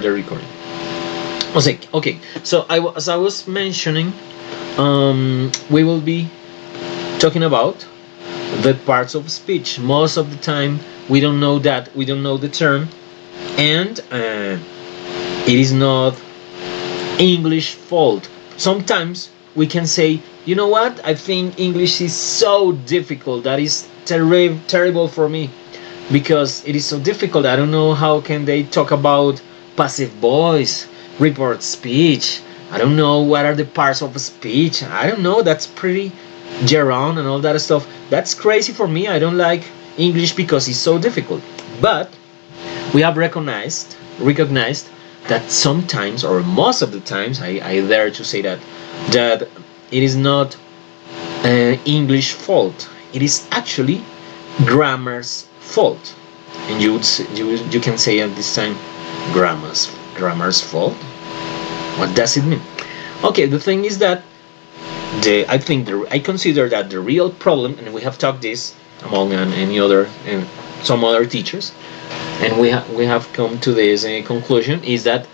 the recording. Okay. So as I was mentioning, we will be talking about the parts of speech. Most of the time, we don't know that, we don't know the term, and it is not English fault. Sometimes we can say, you know what? I think English is so difficult. That is terrible for me because it is so difficult. I don't know how can they talk about passive voice, report speech. I don't know what are the parts of speech. I don't know. That's pretty gerund and all that stuff. That's crazy for me. I don't like English because it's so difficult. But we have recognized that sometimes or most of the times I dare to say that it is not English fault. It is actually grammar's fault. And you can say at this time grammar's fault. What does it mean? Okay, the thing is that I consider that the real problem, and we have talked this among any other some other teachers, and we have come to this conclusion is that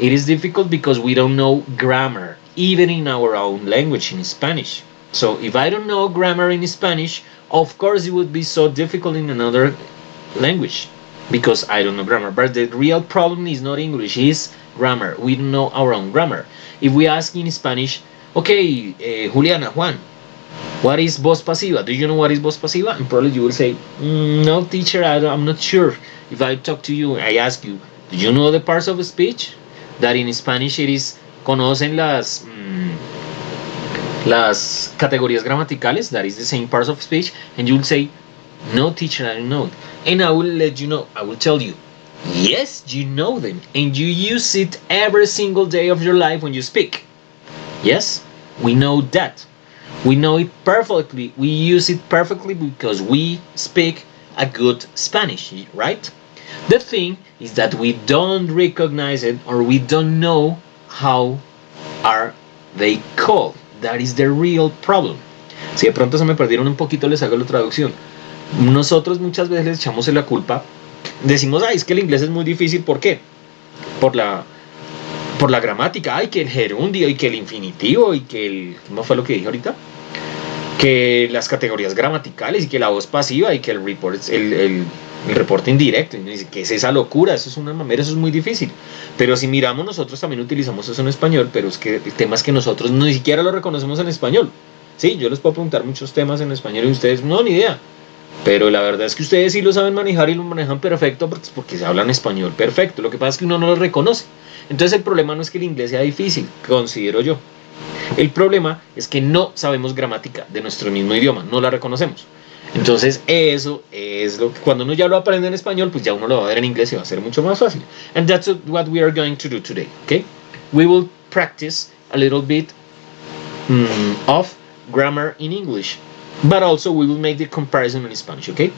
it is difficult because we don't know grammar even in our own language in Spanish. So if I don't know grammar in Spanish, of course it would be so difficult in another language because I don't know grammar. But the real problem is not English, it's grammar. We don't know our own grammar. If we ask in Spanish, okay, Juliana, Juan, what is voz pasiva? Do you know what is voz pasiva? And probably you will say, no, teacher, I'm not sure. If I talk to you, I ask you, do you know the parts of speech? That in Spanish it is, conocen las categorías gramaticales, that is the same parts of speech, and you will say, no, teacher, I don't know it. And I will let you know, I will tell you, yes, you know them, and you use it every single day of your life when you speak. Yes, we know that. We know it perfectly. We use it perfectly because we speak a good Spanish, right? The thing is that we don't recognize it or we don't know how are they called. That is the real problem. Si de pronto se me perdieron un poquito, les hago la traducción. Nosotros muchas veces les echamos la culpa. Decimos, ay, es que el inglés es muy difícil. ¿Por qué? Por la gramática. Ay, que el gerundio y que el infinitivo y que el... ¿Cómo fue lo que dije ahorita? Que las categorías gramaticales y que la voz pasiva y que el reporte indirecto. Y dice, ¿qué es esa locura? Eso es una mamera, eso es muy difícil. Pero si miramos, nosotros también utilizamos eso en español, pero es que el tema es que nosotros ni siquiera lo reconocemos en español. Sí, yo les puedo preguntar muchos temas en español y ustedes no, ni idea. Pero la verdad es que ustedes sí lo saben manejar y lo manejan perfecto porque se hablan español perfecto. Lo que pasa es que uno no lo reconoce. Entonces el problema no es que el inglés sea difícil, considero yo. El problema es que no sabemos gramática de nuestro mismo idioma, no la reconocemos. Entonces eso es lo que cuando uno ya lo aprende en español, pues ya uno lo va a ver en inglés y va a ser mucho más fácil. And that's what we are going to do today, okay? We will practice a little bit of grammar in English, but also we will make the comparison in Spanish, okay?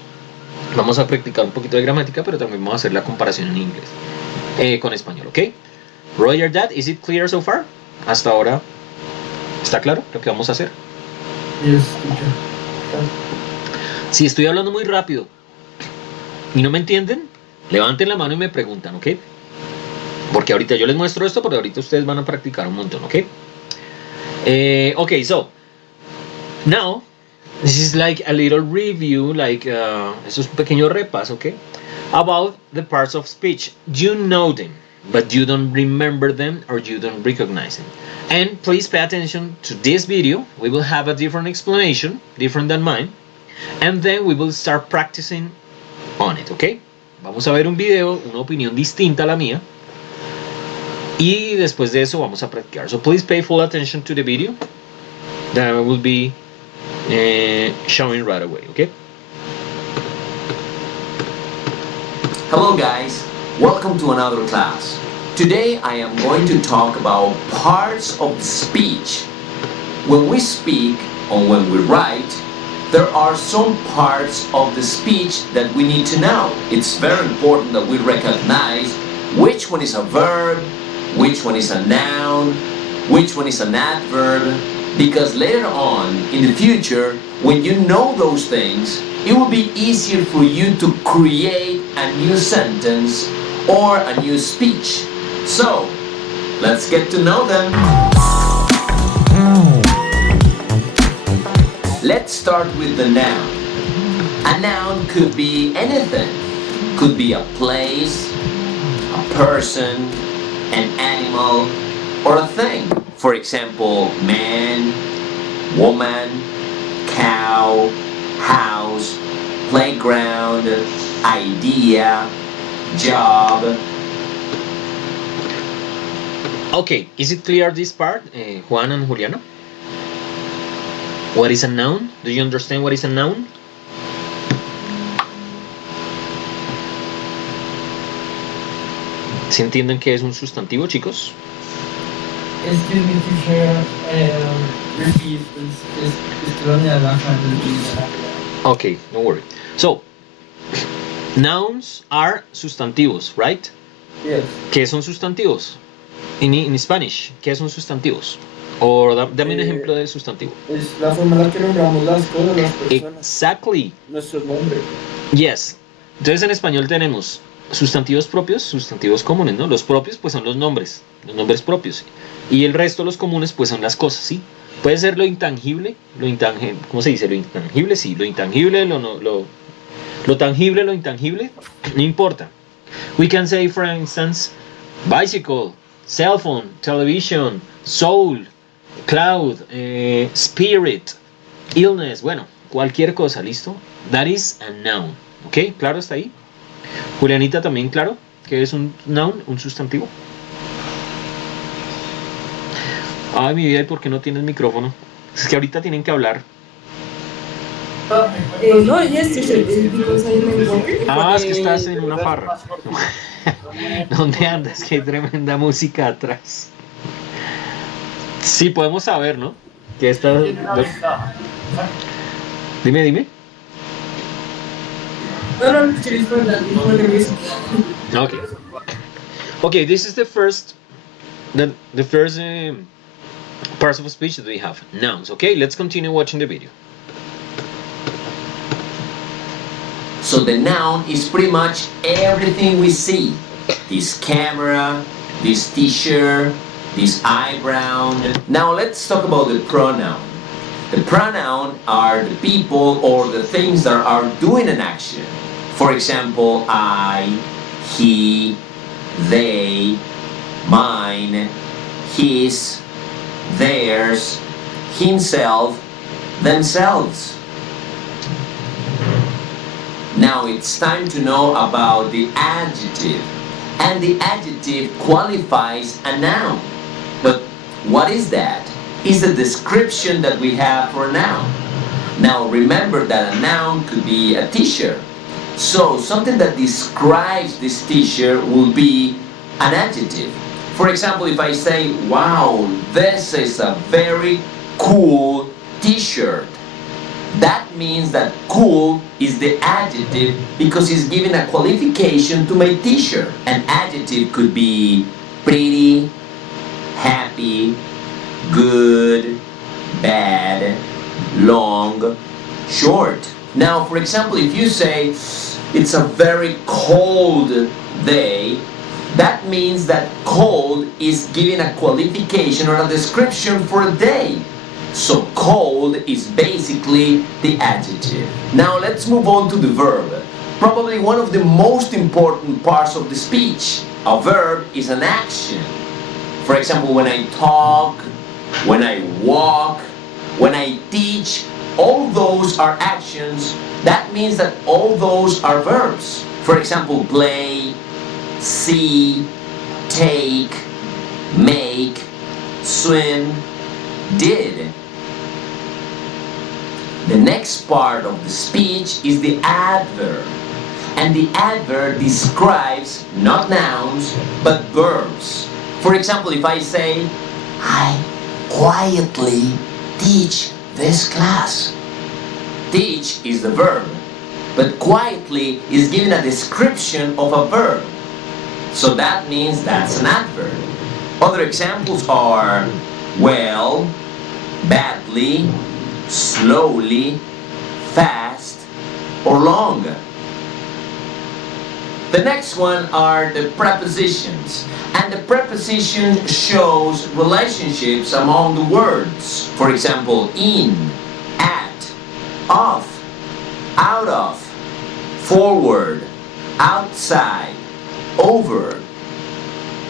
Vamos a practicar un poquito de gramática, pero también vamos a hacer la comparación en inglés con español, okay? Roger that, is it clear so far? Hasta ahora, ¿está claro lo que vamos a hacer? Yes, teacher. Si estoy hablando muy rápido y no me entienden, levanten la mano y me preguntan, ¿ok? Porque ahorita yo les muestro esto, pero ahorita ustedes van a practicar un montón, ¿ok? Okay, so now this is like a little review, like eso es un pequeño repaso, ¿ok? About the parts of speech. You know them, but you don't remember them or you don't recognize them. And please pay attention to this video. We will have a different explanation, different than mine. And then we will start practicing on it, ¿ok? Vamos a ver un video, una opinión distinta a la mía. Y después de eso vamos a practicar. So please pay full attention to the video that I will be showing right away, ¿ok? Hello guys, welcome to another class. Today I am going to talk about parts of the speech. When we speak or when we write, there are some parts of the speech that we need to know. It's very important that we recognize which one is a verb, which one is a noun, which one is an adverb, because later on in the future, when you know those things, it will be easier for you to create a new sentence or a new speech. So, let's get to know them. Let's start with the noun. A noun could be anything. Could be a place, a person, an animal, or a thing. For example, man, woman, cow, house, playground, idea, job. Okay, is it clear this part, Juan and Juliano? What is a noun? Do you understand what is a noun? ¿Sí entienden qué es un sustantivo, chicos? Excuse me, teacher. Repeat. Es que lo de abajo, repeat. Okay, don't worry. So, nouns are sustantivos, right? Yes. ¿Qué son sustantivos? In Spanish, ¿qué son sustantivos? O dame un ejemplo de sustantivo. Es la forma en la que nombramos las cosas, las personas. Exactly. Nuestro nombre. Yes. Entonces en español tenemos sustantivos propios, sustantivos comunes, ¿no? Los propios pues son los nombres propios. Y el resto, los comunes, pues son las cosas, ¿sí? Puede ser lo intangible, ¿cómo se dice? Lo intangible, sí, lo intangible, lo tangible, lo intangible, no importa. We can say, for instance, bicycle, cell phone, television, soul, cloud, spirit, illness, bueno, cualquier cosa, ¿listo? That is a noun, ¿ok? ¿Claro hasta ahí? Julianita también, claro, que es un noun, un sustantivo. Ay, mi vida, ¿y por qué no tienes micrófono? Es que ahorita tienen que hablar. No, yes, teacher, because I'm in work. Ah, es que estás en una farra. ¿Dónde andas? Qué tremenda música atrás. Sí, podemos saber, ¿no? Que estás... Dime. No, teacher, it's for the music. Okay. Okay, this is the first parts of speech that we have. Nouns. Okay, let's continue watching the video. So the noun is pretty much everything we see. This camera, this t-shirt, this eyebrow. Now let's talk about the pronoun. The pronoun are the people or the things that are doing an action. For example, I, he, they, mine, his, theirs, himself, themselves. Now it's time to know about the adjective. And the adjective qualifies a noun. But what is that? It's a description that we have for a noun. Now remember that a noun could be a t-shirt. So something that describes this t-shirt will be an adjective. For example, if I say, wow, this is a very cool t-shirt. That means that cool is the adjective because it's giving a qualification to my t-shirt. An adjective could be pretty, happy, good, bad, long, short. Now, for example, if you say it's a very cold day, that means that cold is giving a qualification or a description for a day. So cold is basically the adjective. Now let's move on to the verb. Probably one of the most important parts of the speech. A verb is an action. For example, when I talk, when I walk, when I teach, all those are actions. That means that all those are verbs. For example, play, see, take, make, swim, did. The next part of the speech is the adverb. And the adverb describes not nouns, but verbs. For example, if I say, I quietly teach this class. Teach is the verb, but quietly is giving a description of a verb. So that means that's an adverb. Other examples are well, badly, slowly, fast, or long. The next one are the prepositions. And the preposition shows relationships among the words. For example, in, at, of, out of, forward, outside, over.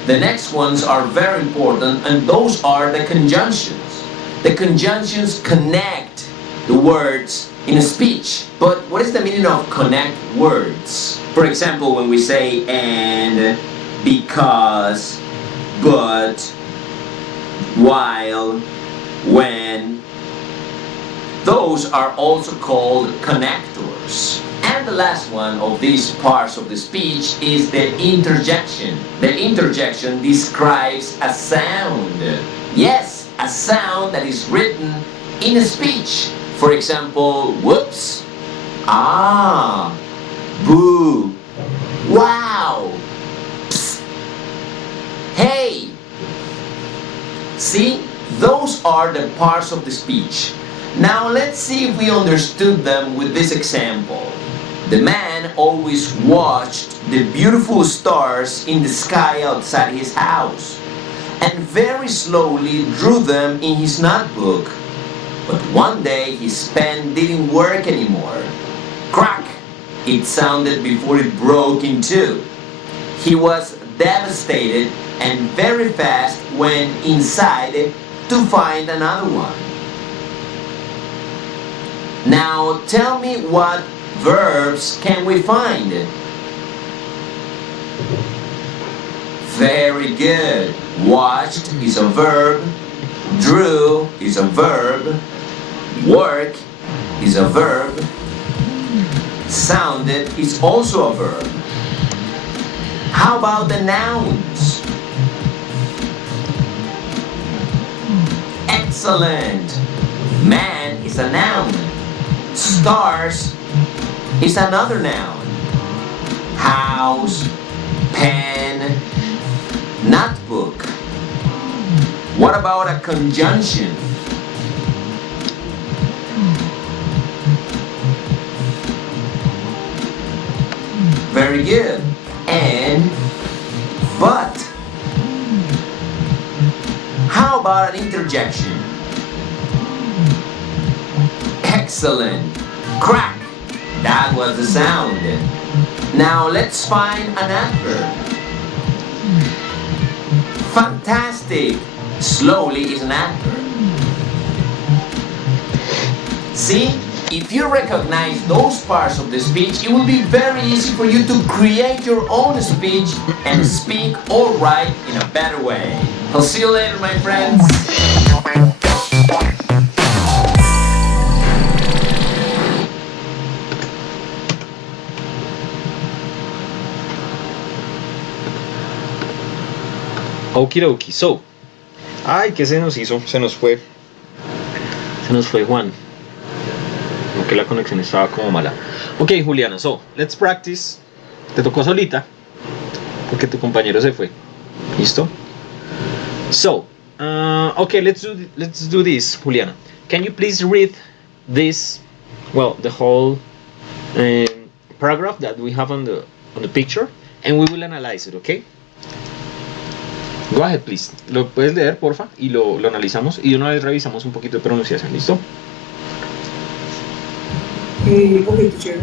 The next ones are very important, and those are the conjunctions. The conjunctions connect the words in a speech. But what is the meaning of connect words? For example, when we say and, because, but, while, when, those are also called connectors. And the last one of these parts of the speech is the interjection. The interjection describes a sound. Yes, a sound that is written in a speech. For example, whoops, ah, boo, wow, psst, hey. See, those are the parts of the speech. Now let's see if we understood them with this example. The man always watched the beautiful stars in the sky outside his house and very slowly drew them in his notebook. But one day his pen didn't work anymore. Crack! It sounded before it broke in two. He was devastated and very fast went inside to find another one. Now tell me what verbs can we find? Very good. Watched is a verb. Drew is a verb. Work is a verb. Sounded is also a verb. How about the nouns? Excellent. Man is a noun. Stars is another noun. House, pen, notebook. What about a conjunction? Very good. And, but. How about an interjection? Excellent. Crack. That was the sound. Now let's find an adverb. Fantastic. Slowly is an adverb. See? If you recognize those parts of the speech, it will be very easy for you to create your own speech and speak or write in a better way. I'll see you later, my friends. Okidoki. So, ay, ¿qué se nos hizo? Se nos fue. Se nos fue Juan. Aunque la conexión estaba como mala. Ok, Juliana, so, let's practice. Te tocó solita. Porque tu compañero se fue. ¿Listo? So, okay, let's do this, Juliana. Can you please read this, well, the whole paragraph that we have on the picture, and we will analyze it, okay? Go ahead, please. Lo puedes leer, porfa, y lo analizamos y de una vez revisamos un poquito de pronunciación, ¿listo? Okay, teacher.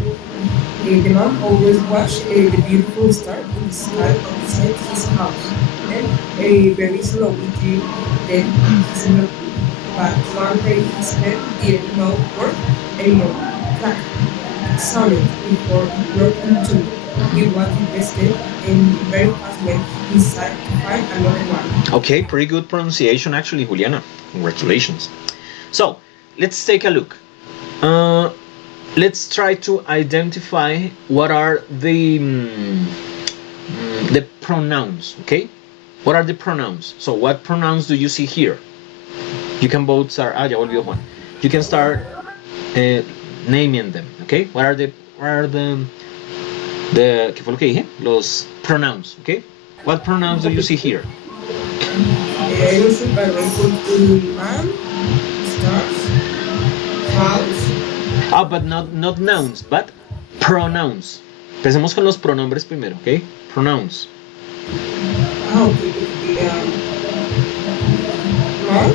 The man always watched the beautiful star in the sky outside his house. Then, very slowly drew them in his notebook. But one day his pen didn't know work anymore. Crack! Sounded before it broke in two. He was invested and very fast went inside to find another one. Okay, pretty good pronunciation actually, Juliana. Congratulations. So, let's take a look. Let's try to identify what are the pronouns, okay? What are the pronouns? So what pronouns do you see here? You can both start, ya volvió Juan. You can start naming them, okay? What are the ¿qué fue lo que dije? Los pronouns, okay? What pronouns do you see here? I will shoot by rainbow to man, stars, house. Ah, but not nouns, but pronouns. Empecemos con los pronombres primero, ¿ok? Pronouns. Ah, okay, okay. Man,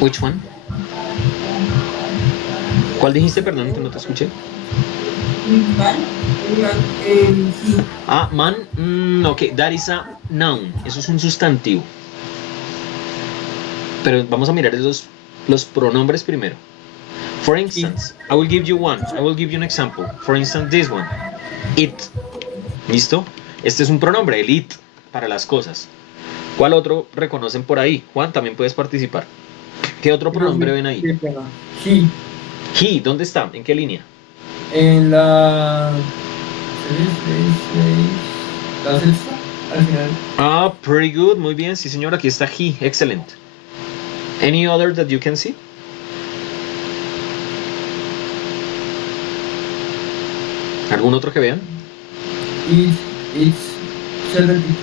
Which one? ¿Cuál dijiste? Perdón, que no te escuché. man, man, he. Ah, man. Ok, that is a noun. Eso es un sustantivo. Pero vamos a mirar los pronombres primero. For He. instance, I will give you one. I will give you an example. For instance, this one. It. ¿Listo? Este es un pronombre, el it, para las cosas. ¿Cuál otro reconocen por ahí? Juan, también puedes participar. ¿Qué otro pronombre Profe, ven ahí? qué pena. He. He, ¿dónde está? ¿En qué línea? En la. La sexta, al final. Ah, pretty good. Muy bien. Sí, señor. Aquí está he. Excellent. Any other that you can see? ¿Algún otro que vean? It, it's, se repite.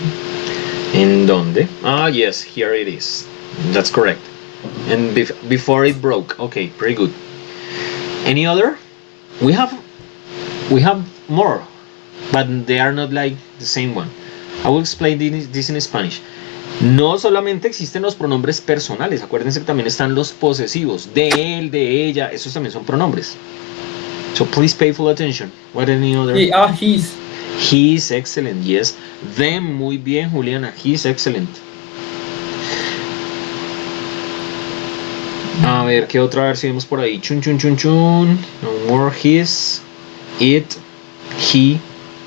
¿En dónde? Ah, yes. Here it is. That's correct. And before it broke. Okay, pretty good. Any other? We have we have more, but they are not like the same one. I will explain this in Spanish. No solamente existen los pronombres personales, acuérdense que también están los posesivos, de él, de ella, esos también son pronombres. So please pay full attention. What any other? He, his. He's excellent, yes. Them, muy bien, Juliana. He's excellent. A ver, ¿qué otra? A ver si vemos por ahí. Chun, chun, chun, chun. No more his, it, he.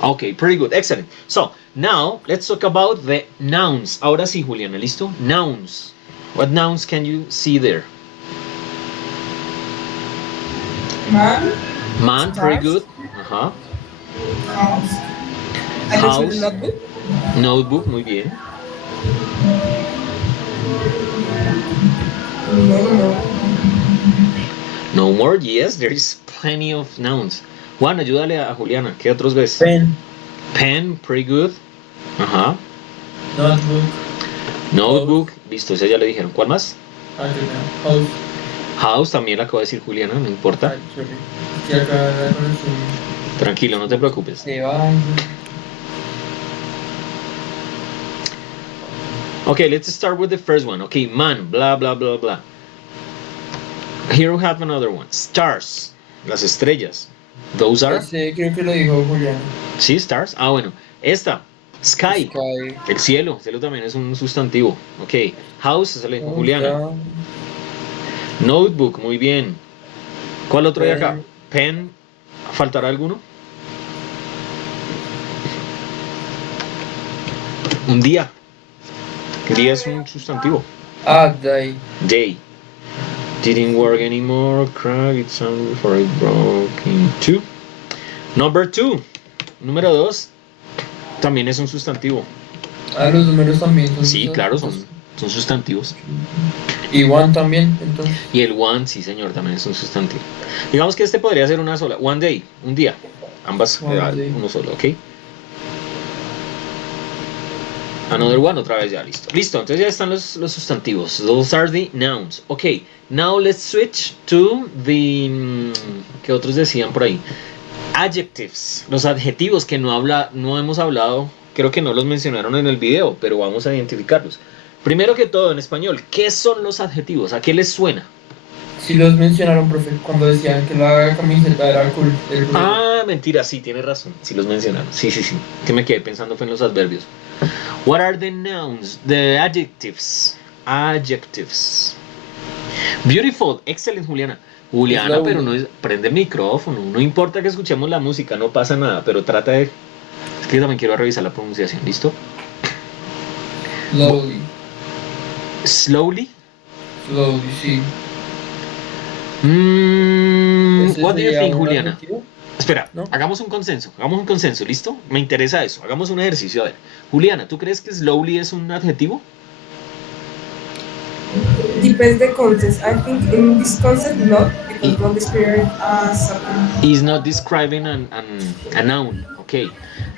Okay, pretty good. Excellent. So, now, let's talk about the nouns. Ahora sí, Juliana, ¿listo? Nouns. What nouns can you see there? man, Man, pretty good. stars, Ajá. house. I mentioned the House, notebook. notebook, muy bien. No, no, no. No more, yes, there is plenty of nouns. Juan, ayúdale a Juliana. ¿Qué otros ves? Pen. Pen, pretty good. Ajá. Notebook. Notebook, listo, esa ya le dijeron. ¿Cuál más? Ah, qué pena. House. House, también la acabo de decir Juliana, no importa. Ay, sorry. Que acá la conocí. Tranquilo, no te preocupes. Se baña. Okay, let's start with the first one. Okay, man, blah, blah, blah, blah. Here we have another one. Stars, las estrellas. Those are, Ese creo que lo dijo Julián. sí, stars. Ah, bueno. Esta, sky, Sky. el cielo. Cielo también es un sustantivo. Ok, house, esa le dijo Juliana. Down. Notebook, muy bien. ¿Cuál otro hay acá? Pen. Pen, ¿faltará alguno? Un día. El día es un sustantivo. Ah, day. Day. Didn't work anymore. Crack it sounded before it broke in two. Number two. Número dos. También es un sustantivo. Ah, los números también son. Sí, claro, son sustantivos. Y one también, entonces. Y el one, sí, señor, también es un sustantivo. Digamos que este podría ser una sola. One day, un día. Ambas, One day. uno solo, ¿ok? Another one, otra vez ya, listo. Listo, entonces ya están los sustantivos. Those are the nouns. Ok, now let's switch to the... ¿Qué otros decían por ahí? Adjectives, los adjetivos que no hemos hablado, creo que no los mencionaron en el video, pero vamos a identificarlos. Primero que todo, en español, ¿qué son los adjetivos? ¿A qué les suena? Sí los mencionaron, profe, cuando decían que la camiseta era cool. Ah, mentira, sí, tienes razón, sí los mencionaron. Sí, sí, sí, que me quedé pensando fue en los adverbios. What are the nouns? The adjectives. Adjectives. Beautiful, excellent, Juliana. Juliana, pero no es, prende el micrófono, no importa que escuchemos la música, no pasa nada, pero trata de... Es que también quiero revisar la pronunciación, ¿listo? Slowly. Slowly. Slowly, sí. What do you think, Juliana? Adjetivo? Espera, ¿No? hagamos un consenso, ¿listo? Me interesa eso, hagamos un ejercicio, a ver. Juliana, ¿tú crees que slowly es un adjetivo? Depends the context. I think in this concept not because don't describe something. Is not describing a noun, okay.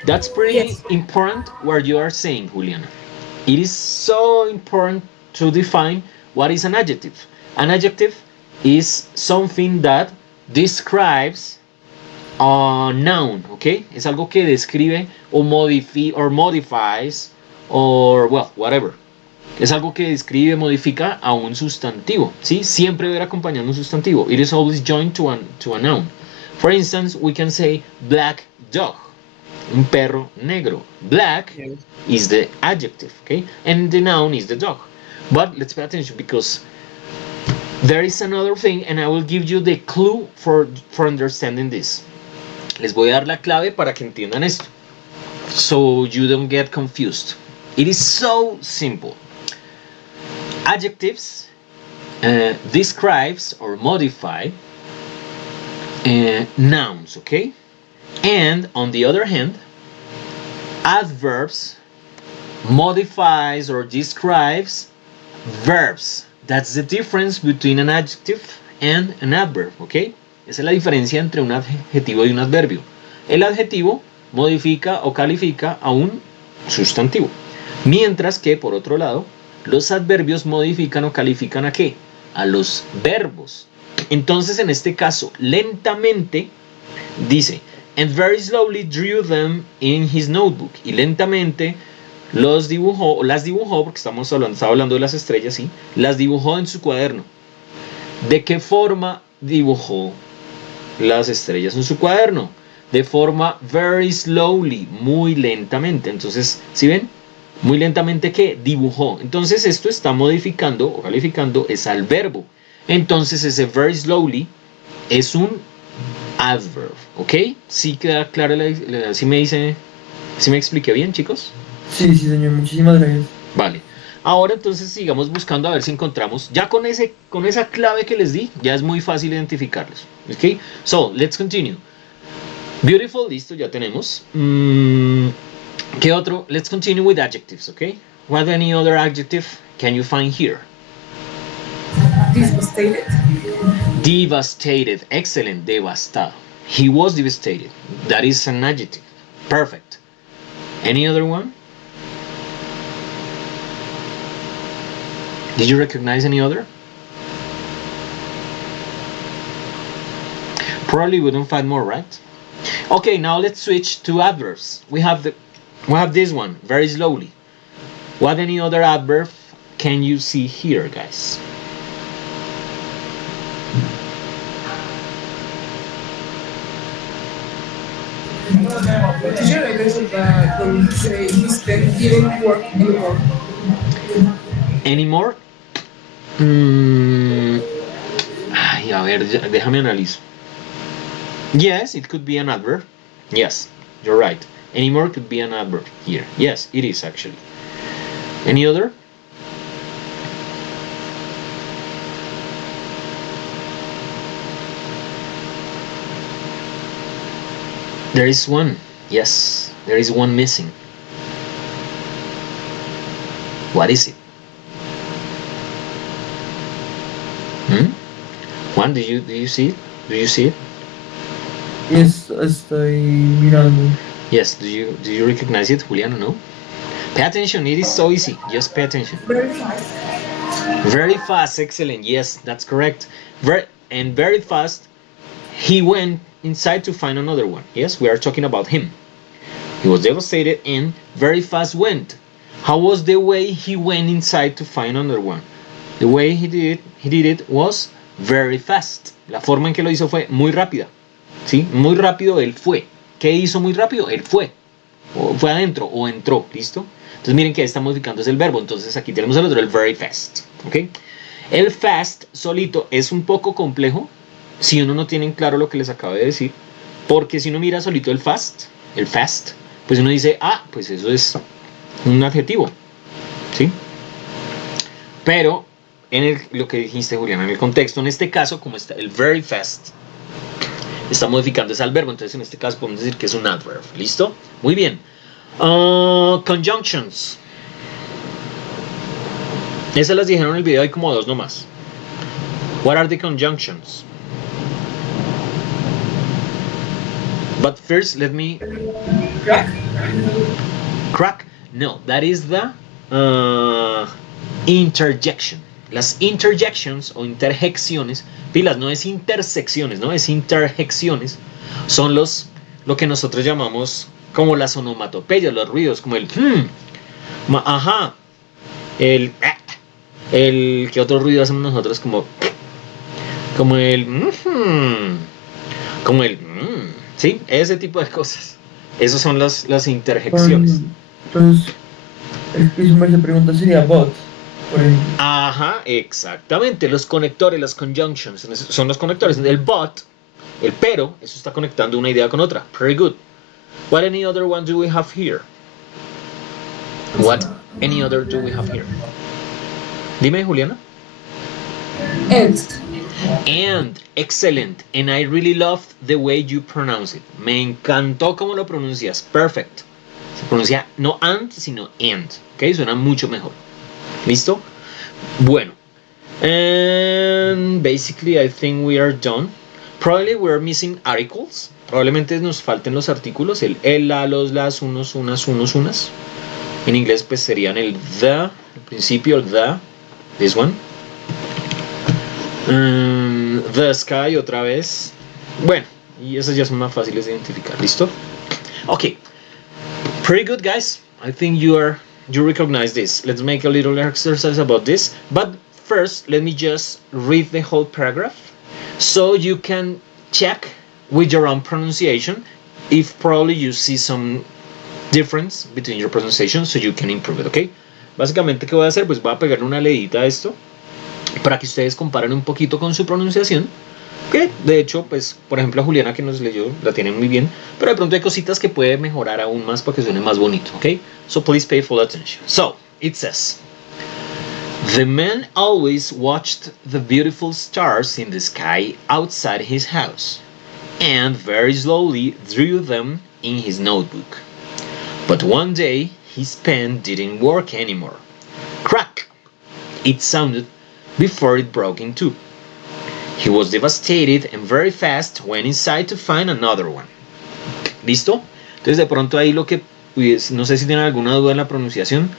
That's pretty Yes. important what you are saying, Juliana. It is so important to define what is an adjective. An adjective is something that describes noun, ¿ok? Es algo que describe o modifies or well, whatever. Es algo que describe, modifica a un sustantivo, ¿sí? Siempre debe ir acompañando un sustantivo. It is always joined to a noun. For instance, we can say black dog, un perro negro. Black Yes. is the adjective, okay? And the noun is the dog. But let's pay attention because there is another thing and I will give you the clue for understanding this. Les voy a dar la clave para que entiendan esto. So you don't get confused. It is so simple. Adjectives describes or modify nouns, okay? And on the other hand, adverbs modifies or describes verbs. That's the difference between an adjective and an adverb, okay? Esa es la diferencia entre un adjetivo y un adverbio. El adjetivo modifica o califica a un sustantivo. Mientras que, por otro lado, los adverbios modifican o califican a qué? A los verbos. Entonces, en este caso, lentamente dice, and very slowly drew them in his notebook. Y lentamente los dibujó, las dibujó, porque estaba hablando de las estrellas, ¿sí? Las dibujó en su cuaderno. ¿De qué forma dibujó las estrellas en su cuaderno? De forma very slowly, muy lentamente. Entonces, ¿sí ven? Muy lentamente que dibujó. Entonces esto está modificando o calificando es al verbo. Entonces ese very slowly es un adverb, ¿ok? ¿Sí queda claro? ¿Sí sí me expliqué bien, chicos? Sí, sí, señor, muchísimas gracias. Vale. Ahora entonces sigamos buscando a ver si encontramos. Ya con esa clave que les di, ya es muy fácil identificarlos. ¿Ok? So, let's continue. Beautiful, listo, ya tenemos. ¿Qué otro? Let's continue with adjectives, ¿ok? What any other adjective can you find here? Devastated. Devastated. Excellent. Devastado. He was devastated. That is an adjective. Perfect. Any other one? Did you recognize any other? Probably wouldn't find more, right? Okay, now let's switch to adverbs. We have this one very slowly. What any other adverb can you see here, guys? Teacher, I mentioned that when say his pen didn't work anymore. Anymore? Ay, a ver, déjame analizo. Yes, it could be an adverb. Yes, you're right. Anymore could be an adverb here. Yes, it is actually. Any other? There is one. Yes, there is one missing. What is it? Juan, do you see it? Do you see it? Yes, estoy mirando. Yes. Do you recognize it, Juliano? No. Pay attention. It is so easy. Just pay attention. Very fast. Very fast. Excellent. Yes, that's correct. Very fast. He went inside to find another one. Yes, we are talking about him. He was devastated and very fast went. How was the way he went inside to find another one? The way he did it was very fast. La forma en que lo hizo fue muy rápida. ¿Sí? Muy rápido él fue. ¿Qué hizo muy rápido? Él fue. O fue adentro o entró. ¿Listo? Entonces miren que ahí está modificando es el verbo. Entonces aquí tenemos el otro, el very fast. ¿Ok? El fast solito es un poco complejo si uno no tiene claro lo que les acabo de decir. Porque si uno mira solito el fast, pues uno dice, pues eso es un adjetivo. ¿Sí? Pero lo que dijiste, Julián, en el contexto, en este caso, como está el very fast, está modificando ese al verbo, entonces en este caso podemos decir que es un adverb. ¿Listo? Muy bien. Conjunctions. Esas las dijeron en el video, hay como dos nomás. What are the conjunctions? But first, let me... Crack. Crack? No, that is the interjection. Las interjections o interjecciones, pilas, no es intersecciones, no es interjecciones, Son lo que nosotros llamamos como las onomatopeyas, los ruidos, como el ajá, el ¿qué otro ruido hacemos nosotros? Como el como el ¿sí? Ese tipo de cosas. Esas son las interjecciones. Entonces, el que su merced pregunta sería bot, por ejemplo. Ajá, exactamente. Los conectores, las conjunctions, son los conectores. El but, el pero, eso está conectando una idea con otra. Very good. What any other one do we have here? What any other do we have here? Dime, Juliana. And. And, excellent. And I really loved the way you pronounce it. Me encantó cómo lo pronuncias. Perfect. Se pronuncia no and, sino and. ¿Ok? Suena mucho mejor. ¿Listo? Bueno. And basically I think we are done. Probably we're missing articles. Probablemente nos falten los artículos. El, la, los, las, unos, unas, unas. En inglés pues serían el the, al principio el the. This one. The sky otra vez. Bueno, y esas ya son más fáciles de identificar. ¿Listo? Okay. Pretty good, guys. I think you recognize this. Let's make a little exercise about this. But first, let me just read the whole paragraph so you can check with your own pronunciation if probably you see some difference between your pronunciation so you can improve it, okay? Básicamente, ¿qué voy a hacer? Pues voy a pegarle una leída a esto para que ustedes comparen un poquito con su pronunciación. Que de hecho, pues, por ejemplo, a Juliana que nos leyó, la tienen muy bien, pero de pronto hay cositas que puede mejorar aún más para que suene más bonito, ¿ok? So please pay full attention. So, it says, the man always watched the beautiful stars in the sky outside his house, and very slowly drew them in his notebook. But one day, his pen didn't work anymore. Crack! It sounded before it broke in two. He was devastated and very fast went inside to find another one. ¿Listo? Entonces de pronto ahí lo que, pues, no sé si tienen alguna duda en la pronunciación,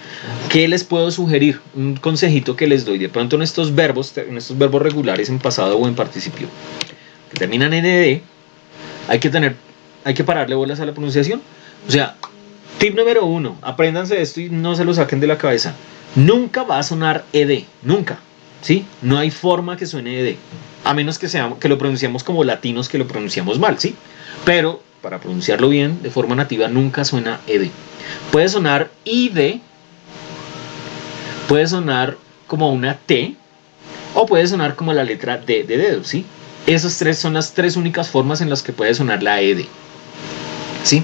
¿qué les puedo sugerir? Un consejito que les doy. De pronto en estos verbos regulares en pasado o en participio, que terminan en ed, hay que pararle bolas a la pronunciación. O sea, tip número 1, apréndanse esto y no se lo saquen de la cabeza. Nunca va a sonar ed, nunca. ¿Sí? No hay forma que suene ed. A menos que lo pronunciamos como latinos, que lo pronunciamos mal, ¿sí? Pero para pronunciarlo bien, de forma nativa, nunca suena ed. Puede sonar id, puede sonar como una T, o puede sonar como la letra D de dedo, ¿sí? Esas tres son las tres únicas formas en las que puede sonar la ed, ¿sí?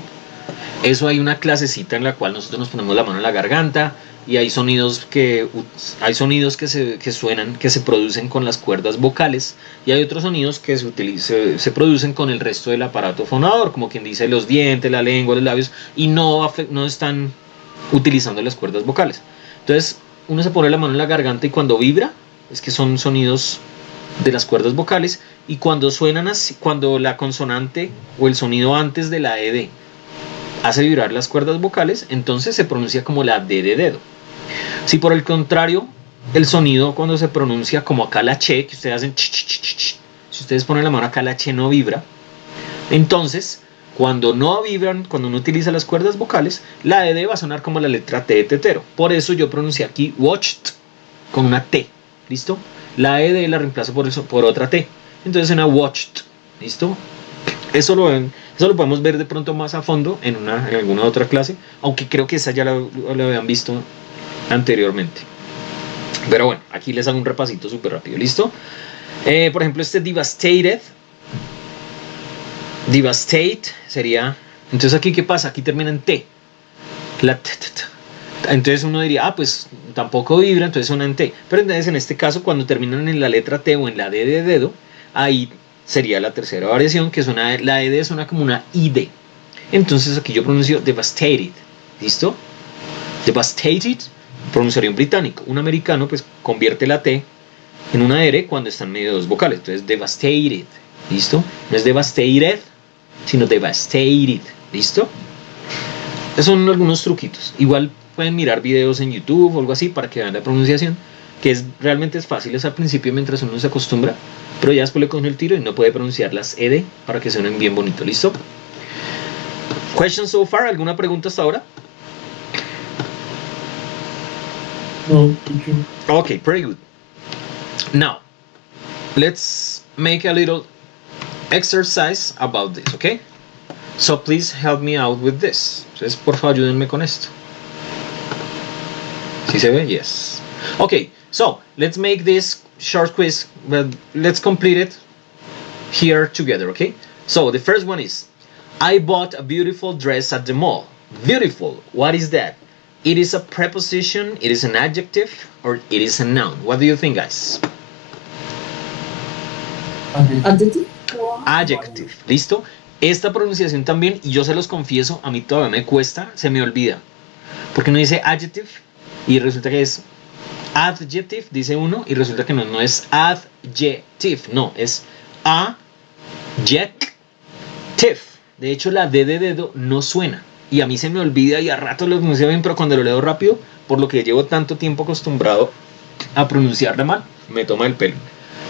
Eso hay una clasecita en la cual nosotros nos ponemos la mano en la garganta y hay sonidos que suenan, que se producen con las cuerdas vocales, y hay otros sonidos que se producen con el resto del aparato fonador, como quien dice los dientes, la lengua, los labios, y no están utilizando las cuerdas vocales. Entonces uno se pone la mano en la garganta y cuando vibra es que son sonidos de las cuerdas vocales, y cuando suenan así, cuando la consonante o el sonido antes de la ed hace vibrar las cuerdas vocales, entonces se pronuncia como la D de dedo. Si por el contrario, el sonido cuando se pronuncia como acá la che, que ustedes hacen si ustedes ponen la mano acá, la che no vibra. Entonces, cuando no vibran, cuando uno utiliza las cuerdas vocales, la ed va a sonar como la letra T de tetero. Por eso yo pronuncié aquí watched con una T, ¿listo? La ed la reemplazo por otra T. Entonces suena watched, ¿listo? Eso lo podemos ver de pronto más a fondo en alguna otra clase, aunque creo que esa ya la habían visto anteriormente. Pero bueno, aquí les hago un repasito súper rápido, ¿listo? Por ejemplo, este devastate sería... Entonces aquí, ¿qué pasa? Aquí termina en T. Entonces uno diría, pues tampoco vibra, entonces suena en T. Pero entonces en este caso, cuando terminan en la letra T o en la D de dedo, ahí sería la tercera variación, que suena, la ed suena como una id. Entonces aquí yo pronuncio devastated, ¿listo? Devastated, pronunciaría un británico. Un americano pues convierte la T en una R cuando están en medio de dos vocales. Entonces devastated, ¿listo? No es devastated, sino devastated, ¿listo? Esos son algunos truquitos. Igual pueden mirar videos en YouTube o algo así para que vean la pronunciación. que realmente es fácil, es al principio mientras uno se acostumbra, pero ya después le coge el tiro y no puede pronunciar las ed para que suenen bien bonito. ¿Listo? Question so far? ¿Alguna pregunta hasta ahora? No, teacher. Okay, very good. Now, let's make a little exercise about this, okay? So please help me out with this. Entonces, por favor, ayúdenme con esto. ¿Sí se ve? Yes. Okay, so let's make this short quiz, but let's complete it here together, okay? So the first one is, I bought a beautiful dress at the mall. Beautiful, what is that? It is a preposition, it is an adjective, or it is a noun. What do you think, guys? Adjective. Adjective, ¿listo? Esta pronunciación también, y yo se los confieso, a mí todavía me cuesta, se me olvida. Porque uno dice adjective y resulta que es adjective, dice uno, y resulta que no es adjective, no, es adjective. De hecho, la D de dedo no suena. Y a mí se me olvida y a rato lo pronuncio bien, pero cuando lo leo rápido, por lo que llevo tanto tiempo acostumbrado a pronunciarla mal, me toma el pelo.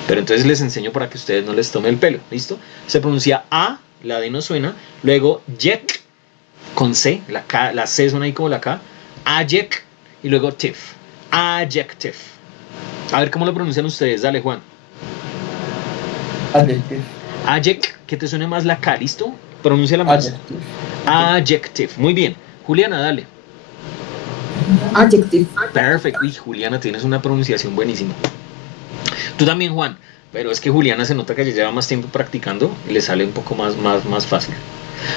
Pero entonces les enseño para que ustedes no les tome el pelo, ¿listo? Se pronuncia A, la D no suena, luego yek, con C, la C suena ahí como la K, adject, y luego tif, adjective. A ver cómo lo pronuncian ustedes, dale Juan. Adjective. Adject, que te suene más la K, ¿listo? Pronúnciala más. Adjective. Adjective, muy bien. Juliana, dale. Adjective. Perfect. Uy, Juliana, tienes una pronunciación buenísima. Tú también, Juan. Pero es que Juliana se nota que ya lleva más tiempo practicando y le sale un poco más fácil.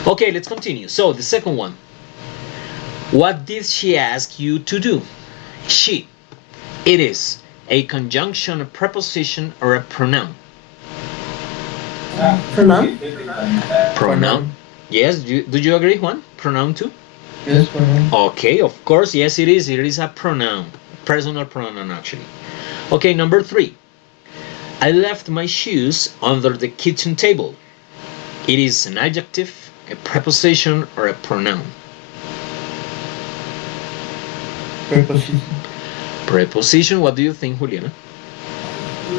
Okay, let's continue. So, the second one. What did she ask you to do? She. It is a conjunction, a preposition, or a pronoun. Pronoun. Pronoun. Yes, do you agree, Juan? Pronoun too? Yes, pronoun. Okay, of course, yes, it is. It is a pronoun. Personal pronoun, actually. Okay, number 3. I left my shoes under the kitchen table. It is an adjective, a preposition, or a pronoun. Preposition. Preposition, what do you think, Juliana?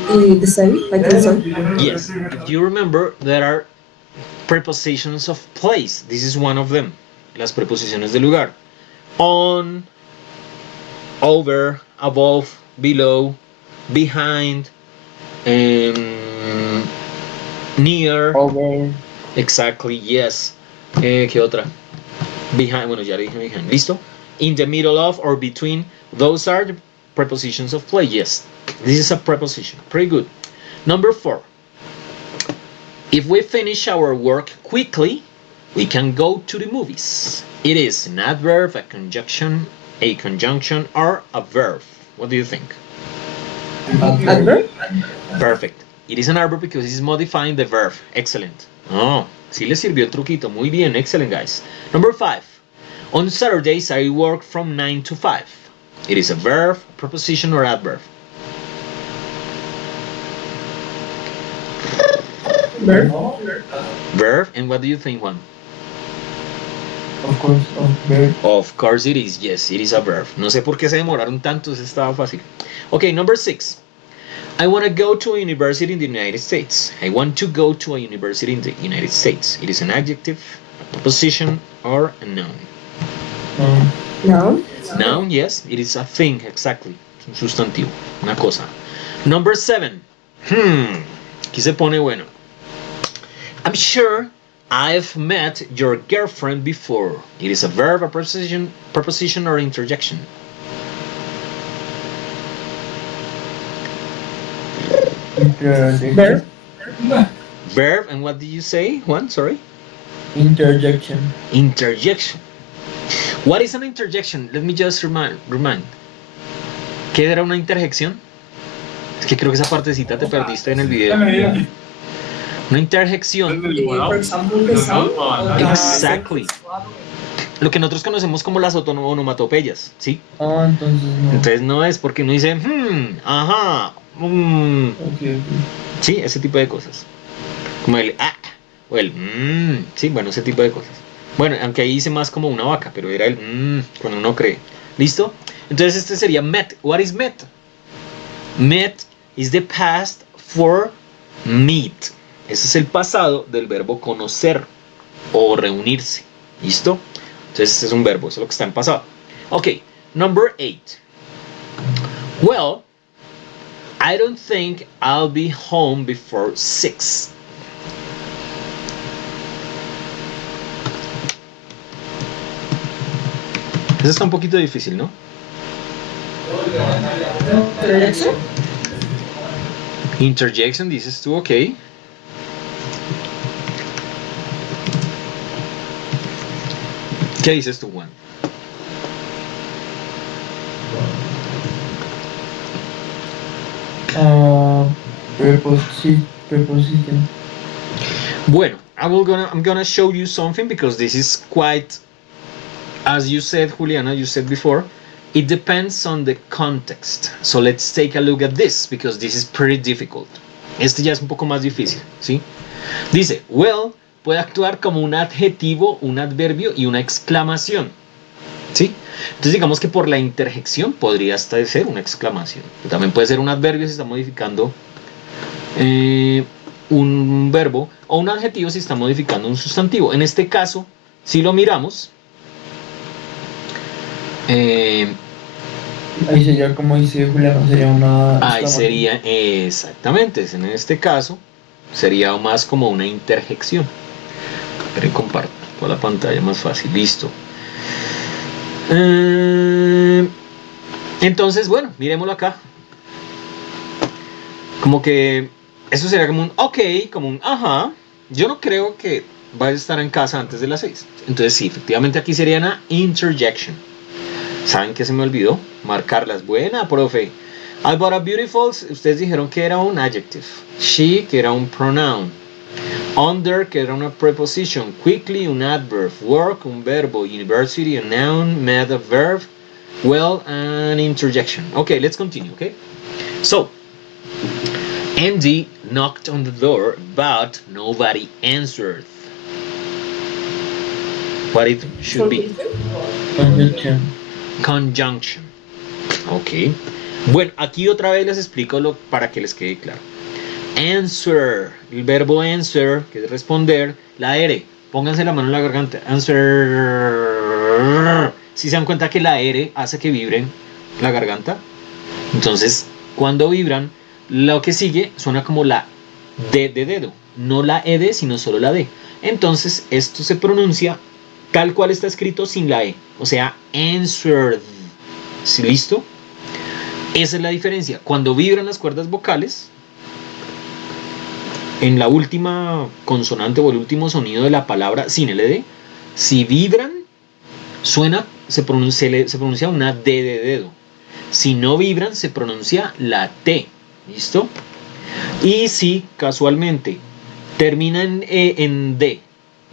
The same, like the same. Yes, if you remember, there are prepositions of place. This is one of them. Las preposiciones de lugar. On, over, above, below, behind, near. Over. Exactly, yes. ¿Qué otra? Behind, bueno, ya le dije behind. ¿Listo? In the middle of or between. Those are the prepositions of place. Yes, this is a preposition. Pretty good. Number 4. If we finish our work quickly, we can go to the movies. It is an adverb, a conjunction, or a verb. What do you think? Adverb. Perfect. It is an adverb because it is modifying the verb. Excellent. Oh, sí les sirvió el truquito. Muy bien. Excellent, guys. Number 5. On Saturdays, I work from 9 to 5. It is a verb, preposition, or adverb. Verb. Verb. And what do you think, Juan? Of course, verb. Of course it is. Yes, it is a verb. No sé por qué se demoraron tanto. Eso estaba fácil. Okay, number 6. I want to go to a university in the United States. I want to go to a university in the United States. It is an adjective, a preposition, or a noun. Noun. Noun, yes, it is a thing, exactly. Es un sustantivo, una cosa. Number 7. Aquí se pone bueno. I'm sure I've met your girlfriend before. It is a verb, a preposition, or interjection. Interjection. Verb. Verb, and what did you say, Juan? Sorry? Interjection. Interjection. What is an interjection? Let me just remind. ¿Qué era una interjección? Es que creo que esa partecita te perdiste en el video. Una interjección. For example, the sound. Exactly. Lo que nosotros conocemos como las onomatopeyas, ¿sí? Ah, entonces no. Entonces no es porque uno dice, ajá, Okay. sí, ese tipo de cosas. Como el o el sí, bueno, ese tipo de cosas. Bueno, aunque ahí hice más como una vaca, pero era el cuando uno cree. ¿Listo? Entonces este sería met. What is met? Met is the past for meet. Ese es el pasado del verbo conocer o reunirse. ¿Listo? Entonces este es un verbo, eso es lo que está en pasado. Ok, number 8. Well, I don't think I'll be home before 6. Eso está un poquito difícil, ¿no? ¿Interjection? Interjection, dices tú, ok. ¿Qué dices tú, Juan? Preposition. Bueno, I'm gonna show you something because this is quite, as you said, Juliana, you said before, it depends on the context. So let's take a look at this because this is pretty difficult. Este ya es un poco más difícil, ¿sí? Dice, well puede actuar como un adjetivo, un adverbio y una exclamación, ¿sí? Entonces digamos que por la interjección podría hasta ser una exclamación. También puede ser un adverbio si está modificando un verbo o un adjetivo si está modificando un sustantivo. En este caso, si lo miramos, Ahí sería como dice Juliano, sería una ahí exclamación. sería exactamente, en este caso sería más como una interjección. Esperen, comparto toda la pantalla más fácil, listo. Entonces, bueno, miremoslo acá. Como que eso sería como un ok, como un ajá. Yo no creo que vayas a estar en casa antes de las 6. Entonces sí, efectivamente aquí sería una interjection. ¿Saben qué se me olvidó? Marcarlas. Buena, profe. I bought a beautiful, ustedes dijeron que era un adjective. She, que era un pronoun. Under, que era una preposition. Quickly, un adverb. Work, un verbo. University, a noun. Met, a verb. Well, an interjection. Okay, let's continue, okay? So, Andy knocked on the door, but nobody answered. What it should be? Conjunction. Conjunction. Ok. Bueno, aquí otra vez les explico para que les quede claro. Answer, el verbo answer, que es responder, la R, pónganse la mano en la garganta. Answer. Si se dan cuenta que la R hace que vibren la garganta, entonces cuando vibran, lo que sigue suena como la D de dedo, no la ED, sino solo la D. Entonces esto se pronuncia tal cual está escrito sin la E, o sea, answered. ¿Sí, listo? Esa es la diferencia. Cuando vibran las cuerdas vocales, en la última consonante o el último sonido de la palabra sin LD, si vibran, se pronuncia una D de dedo. Si no vibran, se pronuncia la T. ¿Listo? Y si casualmente termina en D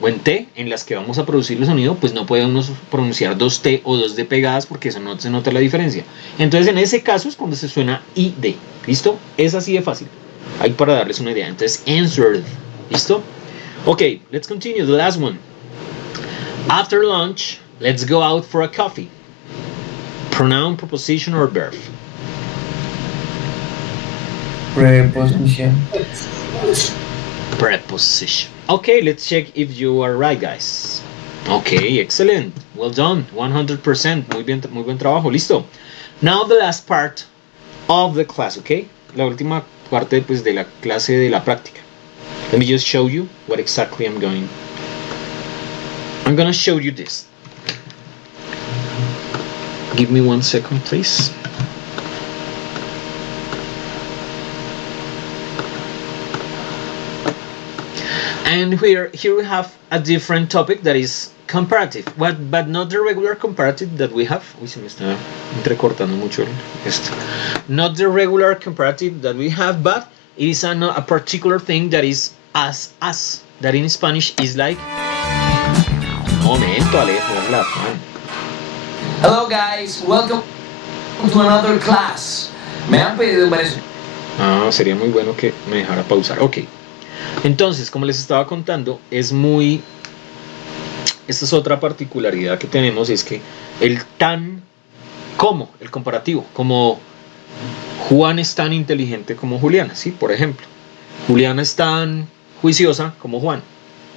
o en T, en las que vamos a producir el sonido, pues no podemos pronunciar dos T o dos D pegadas porque eso no se nota la diferencia. Entonces en ese caso es cuando se suena ID. ¿Listo? Es así de fácil. Ahí para darles una idea. Entonces, answered. ¿Listo? Ok, let's continue. The last one. After lunch, let's go out for a coffee. Pronoun, preposition, or verb? Preposition. Preposition. Okay, let's check if you are right, guys. Okay, excellent. Well done. 100%. Muy buen trabajo. Listo. Now the last part of the class, okay? La última parte pues, de la clase de la práctica. Let me just show you what exactly I'm going to show you this. Give me 1 second, please. And here we have a different topic that is comparative, but not the regular comparative that we have. Uy, se me está entrecortando mucho esto. Not the regular comparative that we have, but it is a particular thing that is as, that in Spanish is like. Momento, Alejo, relax, man. Hello guys, welcome to another class. Me han pedido varias... Sería muy bueno que me dejara pausar. Ok. Entonces, como les estaba contando, esta es otra particularidad que tenemos, es que el tan como, el comparativo, como Juan es tan inteligente como Juliana, ¿sí? Por ejemplo. Juliana es tan juiciosa como Juan.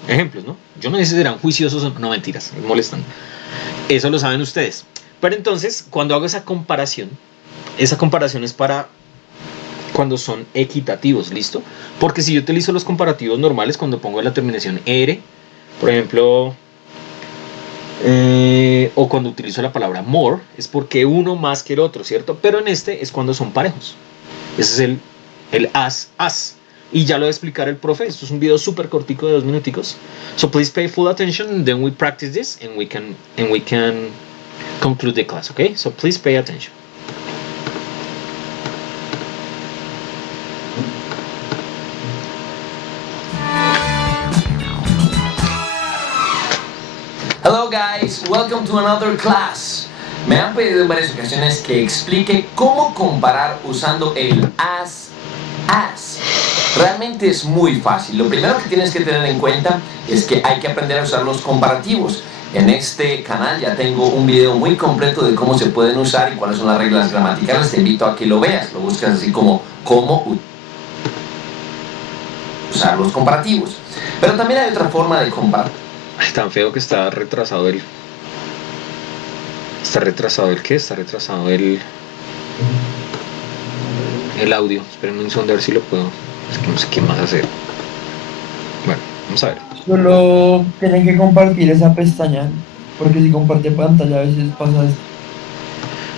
Ejemplos, ¿no? Yo no sé si serán juiciosos o no, no, mentiras, me molestan. Eso lo saben ustedes. Pero entonces, cuando hago esa comparación es para cuando son equitativos, ¿listo? Porque si yo utilizo los comparativos normales, cuando pongo la terminación er, por ejemplo, o cuando utilizo la palabra more, es porque uno más que el otro, ¿cierto? Pero en este es cuando son parejos. Ese es el as. Y ya lo va a explicar el profe. Esto es un video súper cortico de 2 minuticos. So please pay full attention, and then we practice this, and we can conclude the class, okay? So please pay attention. Hello guys, welcome to another class. Me han pedido en varias ocasiones que explique cómo comparar usando el as. Realmente es muy fácil. Lo primero que tienes que tener en cuenta es que hay que aprender a usar los comparativos. En este canal ya tengo un video muy completo de cómo se pueden usar y cuáles son las reglas gramaticales. Te invito a que lo veas, lo buscas así como cómo usar los comparativos. Pero también hay otra forma de comparar. Ay, tan feo que está retrasado el... ¿Está retrasado el qué? Está retrasado el audio. Esperen un segundo a ver si lo puedo... Es que no sé qué más hacer. Bueno, vamos a ver. Solo tienen que compartir esa pestaña, porque si comparte pantalla a veces pasa esto.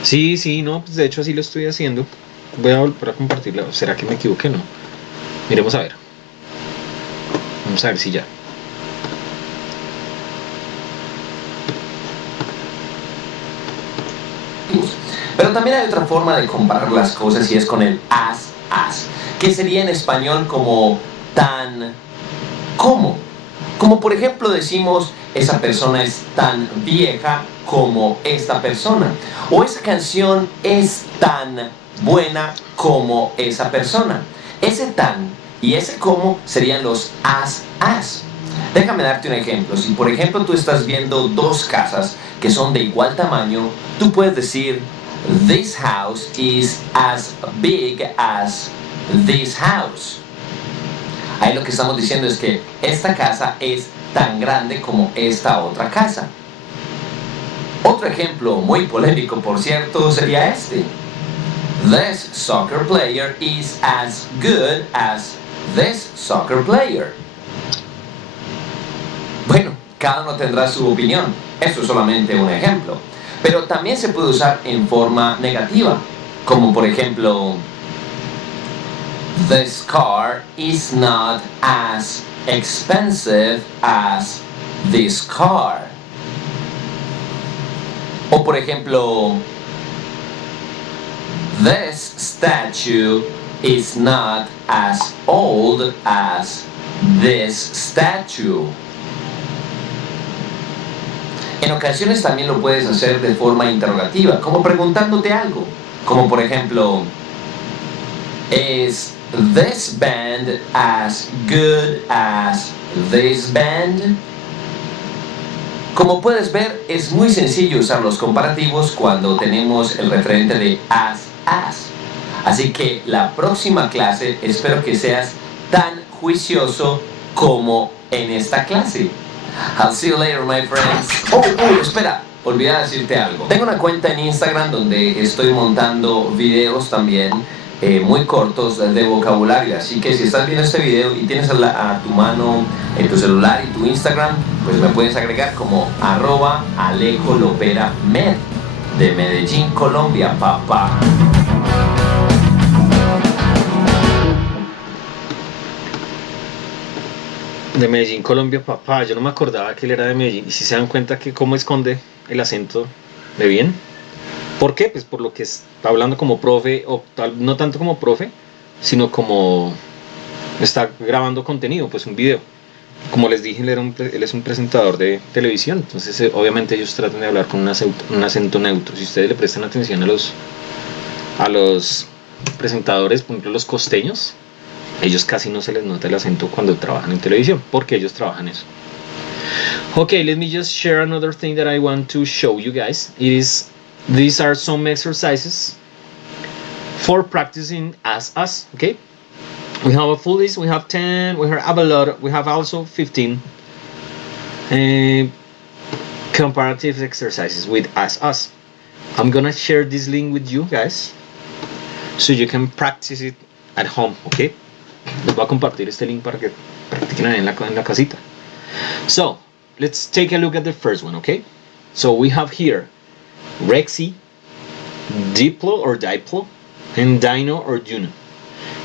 Sí, no, pues de hecho así lo estoy haciendo. Voy a volver a compartirla. ¿Será que me equivoqué? No. Miremos a ver. Vamos a ver si ya. Pero también hay otra forma de comparar las cosas y es con el as, que sería en español como tan, como. Como por ejemplo decimos, esa persona es tan vieja como esta persona. O esa canción es tan buena como esa persona. Ese tan y ese como serían los as. Déjame darte un ejemplo. Si por ejemplo tú estás viendo dos casas que son de igual tamaño, tú puedes decir, this house is as big as this house. Ahí lo que estamos diciendo es que esta casa es tan grande como esta otra casa. Otro ejemplo muy polémico, por cierto, sería este. This soccer player is as good as this soccer player. Bueno, cada uno tendrá su opinión. Eso es solamente un ejemplo. Pero también se puede usar en forma negativa, como por ejemplo, this car is not as expensive as this car. O por ejemplo, this statue is not as old as this statue. En ocasiones también lo puedes hacer de forma interrogativa, como preguntándote algo, como por ejemplo, ¿is this band as good as this band? Como puedes ver, es muy sencillo usar los comparativos cuando tenemos el referente de as. Así que la próxima clase espero que seas tan juicioso como en esta clase. I'll see you later, my friends. Espera, olvidé decirte algo. Tengo una cuenta en Instagram donde estoy montando videos también muy cortos de vocabulario. Así que si estás viendo este video y tienes a tu mano en tu celular y tu Instagram, pues me puedes agregar como @AlejoLoperaMed de Medellín, Colombia, papá. De Medellín, Colombia, papá. Yo no me acordaba que él era de Medellín. Y si se dan cuenta que cómo esconde el acento de bien. ¿Por qué? Pues por lo que está hablando como profe, o no tanto como profe, sino como está grabando contenido, pues un video. Como les dije, él es un presentador de televisión, entonces obviamente ellos tratan de hablar con un acento neutro. Si ustedes le prestan atención a los presentadores, por ejemplo los costeños, ellos casi no se les nota el acento cuando trabajan en televisión, porque ellos trabajan eso. Okay, let me just share another thing that I want to show you guys. These are some exercises for practicing as us. Okay, we have a full list. We have 10. We have a lot. We have also 15 comparative exercises with as us. I'm gonna share this link with you guys so you can practice it at home. Okay, les voy a compartir este link para que practiquen en la casita. So let's take a look at the first one. Okay, so we have here Rexy, Diplo or Diplo, and Dino or Juno.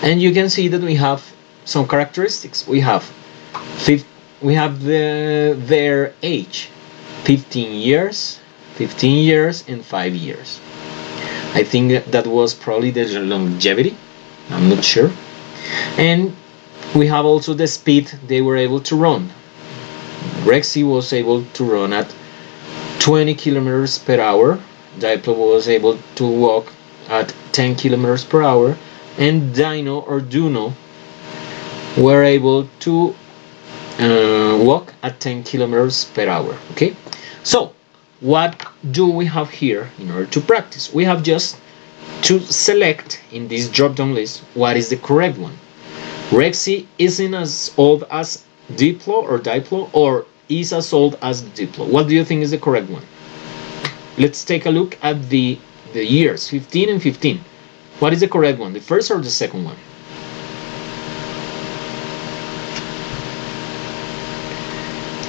And you can see that we have some characteristics. We have their age, 15 years, 15 years, and 5 years. I think that was probably the longevity. I'm not sure. And we have also the speed they were able to run. Rexy was able to run at 20 kilometers per hour. Diplo was able to walk at 10 kilometers per hour. And Dino or Duno were able to walk at 10 kilometers per hour. Okay, so what do we have here in order to practice? We have just to select in this drop down list what is the correct one. Rexy isn't as old as Diplo or is as old as Diplo. What do you think is the correct one? Let's take a look at the years, 15 and 15. What is the correct one, the first or the second one?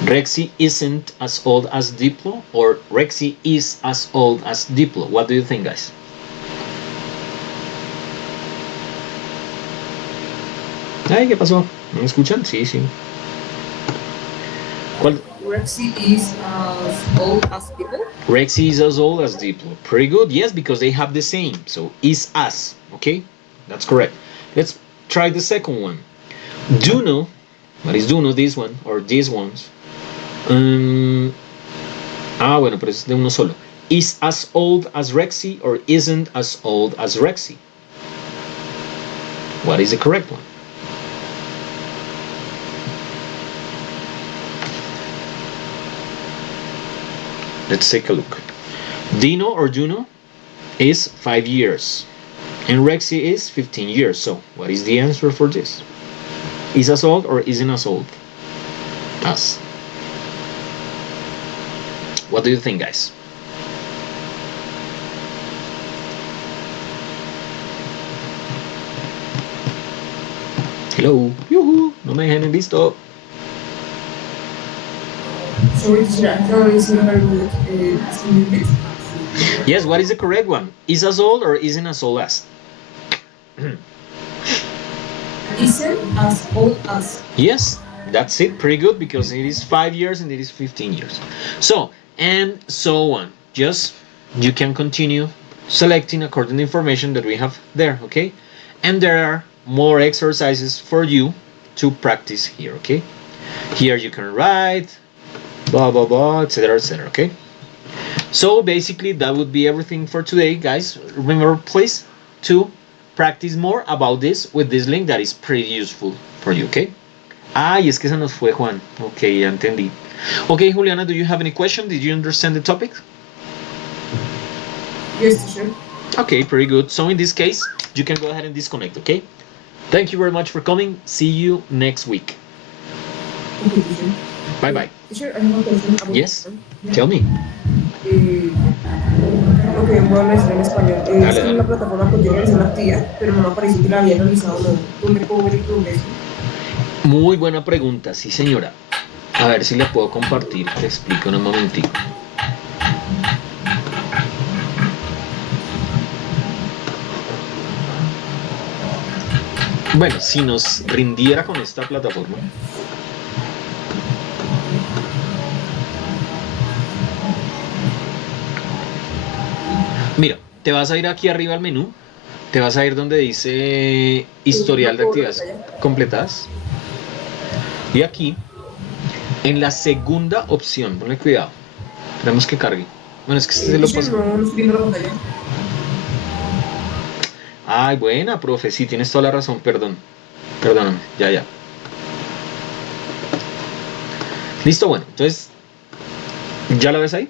Rexy isn't as old as Diplo or Rexy is as old as Diplo. What do you think, guys? Ay, ¿qué pasó? ¿No me escuchan? Sí, sí. ¿Cuál? Rexy is as old as people. Rexy is as old as Diplo. Pretty good. Yes, because they have the same. So is as. Okay, that's correct. Let's try the second one. Duno. What is Duno? This one or these ones. Bueno, pero es de uno solo. Is as old as Rexy or isn't as old as Rexy? What is the correct one? Let's take a look. Dino or Duno is 5 years and Rexy is 15 years. So what is the answer for this? Is as old or isn't as old as? What do you think, guys? Hello. Yuhu. No me dejen en visto. Sorry, teacher, I'm probably not very good. Can you repeat? Yes, what is the correct one? Is as old or isn't as old as? Isn't as old as. Yes, that's it. Pretty good because it is 5 years and it is 15 years. So, and so on. Just you can continue selecting according to the information that we have there, okay? And there are more exercises for you to practice here, okay? Here you can write, blah, blah, blah, etc., okay? So basically that would be everything for today, guys. Remember, please, to practice more about this with this link that is pretty useful for you, okay? Y es que se nos fue Juan. Ok, ya entendí. Okay, Juliana, do you have any question? Did you understand the topic? Yes, teacher. Okay, pretty good. So in this case, you can go ahead and disconnect, okay? Thank you very much for coming. See you next week. Okay, teacher. Bye-bye. Teacher, I have a question about. Yes, tell me. Ok, voy a hablar en español. Dale, Es que dale. la plataforma contiene versión activa, pero no me aparece que la había realizado. No. ¿Dónde puedo ver el progreso? Muy buena pregunta, sí señora. A ver si le puedo compartir, te explico en un momentico. Bueno, si nos rindiera con esta plataforma. Mira, te vas a ir aquí arriba al menú, te vas a ir donde dice historial de actividades completadas. Y aquí, en la segunda opción, ponle cuidado, esperemos que cargue. Bueno, es que este se lo Teacher, pasó. no estoy viendo la pantalla. Ay, buena, profe, sí, tienes toda la razón, perdón. Perdóname, ya. Listo, bueno, entonces, ¿ya la ves ahí?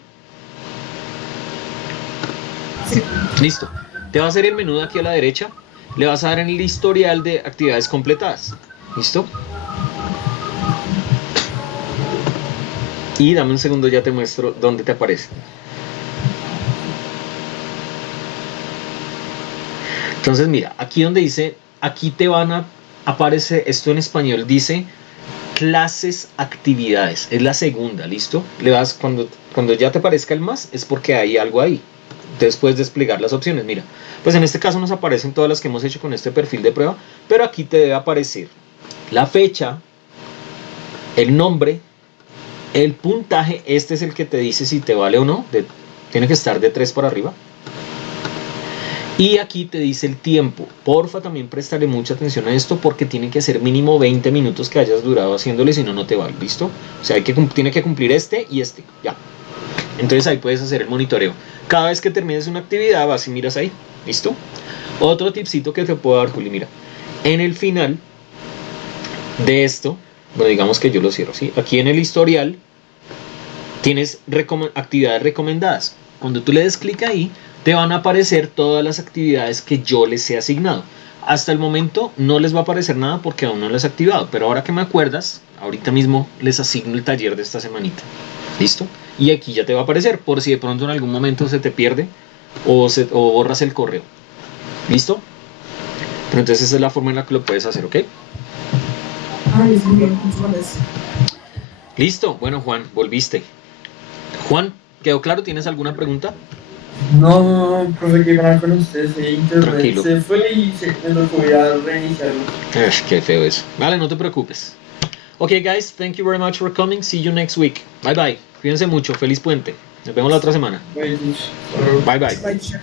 Sí. Listo. te va a hacer el menú de aquí a la derecha, le vas a dar en el historial de actividades completadas. ¿Listo? Y dame un segundo, ya te muestro dónde te aparece. Entonces mira, aquí donde dice, aquí te van a aparecer, esto en español dice clases, actividades, es la segunda, ¿listo? Le vas, cuando ya te aparezca el más, es porque hay algo ahí. Entonces puedes desplegar las opciones, mira. Pues en este caso nos aparecen todas las que hemos hecho con este perfil de prueba, pero aquí te debe aparecer la fecha, el nombre, el puntaje, este es el que te dice si te vale o no, tiene que estar de 3 para arriba. Y aquí te dice el tiempo. Porfa, también prestarle mucha atención a esto porque tiene que ser mínimo 20 minutos que hayas durado haciéndole, si no, no te vale, ¿listo? O sea, tiene que cumplir este y este, ya. Entonces ahí puedes hacer el monitoreo. Cada vez que termines una actividad, vas y miras ahí, ¿listo? Otro tipcito que te puedo dar, Juli, mira. En el final de esto, bueno, digamos que yo lo cierro, ¿sí? Aquí en el historial tienes actividades recomendadas. Cuando tú le des clic ahí, te van a aparecer todas las actividades que yo les he asignado. Hasta el momento no les va a aparecer nada porque aún no las he activado, pero ahora que me acuerdas, ahorita mismo les asigno el taller de esta semanita. ¿Listo? Y aquí ya te va a aparecer por si de pronto en algún momento se te pierde o borras el correo. ¿Listo? Pero entonces esa es la forma en la que lo puedes hacer, ¿ok? Ah, listo, muy bien, muchas gracias. Listo. Bueno, Juan, volviste. Juan, ¿quedó claro? ¿Tienes alguna pregunta? No, profe, qué mal con ustedes. Internet Tranquilo. se fue y me tocó ir a reiniciarlo. Qué feo eso. Vale, no te preocupes. Ok, guys, thank you very much for coming. See you next week. Bye bye. Cuídense mucho. Feliz puente. Nos vemos la otra semana. Bye, Bye bye. Bye, teacher.